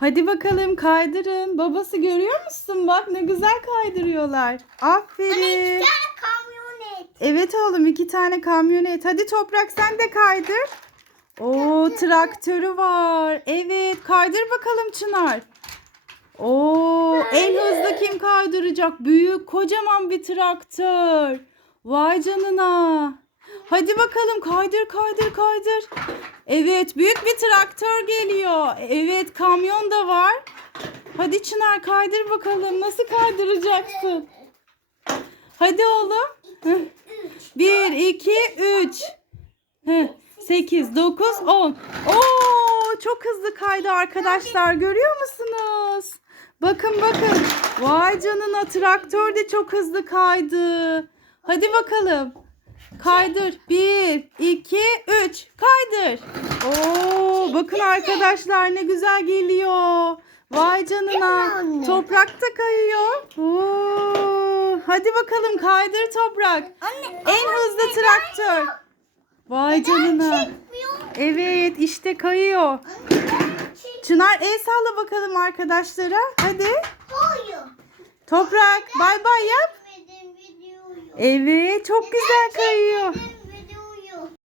Hadi bakalım kaydırın. Babası görüyor musun? Bak ne güzel kaydırıyorlar. Aferin. Gel kamyonet. Evet oğlum iki tane kamyonet. Hadi Toprak sen de kaydır. Oo traktörü var. Evet kaydır bakalım Çınar. Oo en hızlı kim kaydıracak? Büyük kocaman bir traktör. Vay canına. Hadi bakalım kaydır kaydır kaydır. Evet büyük bir traktör geliyor. Evet kamyon da var. Hadi Çınar kaydır bakalım. Nasıl kaydıracaksın? Hadi oğlum. Heh. 1, 2, 3. 8, 9, 10. Oo, çok hızlı kaydı arkadaşlar. Görüyor musunuz? Bakın bakın. Vay canına traktör de çok hızlı kaydı. Hadi bakalım. Kaydır. 1, 2, 3. Kaydır. Oo, bakın arkadaşlar ne güzel geliyor. Vay canına. Toprak da kayıyor. Oo, hadi bakalım kaydır toprak. En hızlı traktör. Vay canına. Evet işte kayıyor. Çınar el salla bakalım arkadaşlara. Hadi. Toprak bay bay yap. Evet çok güzel kayıyor.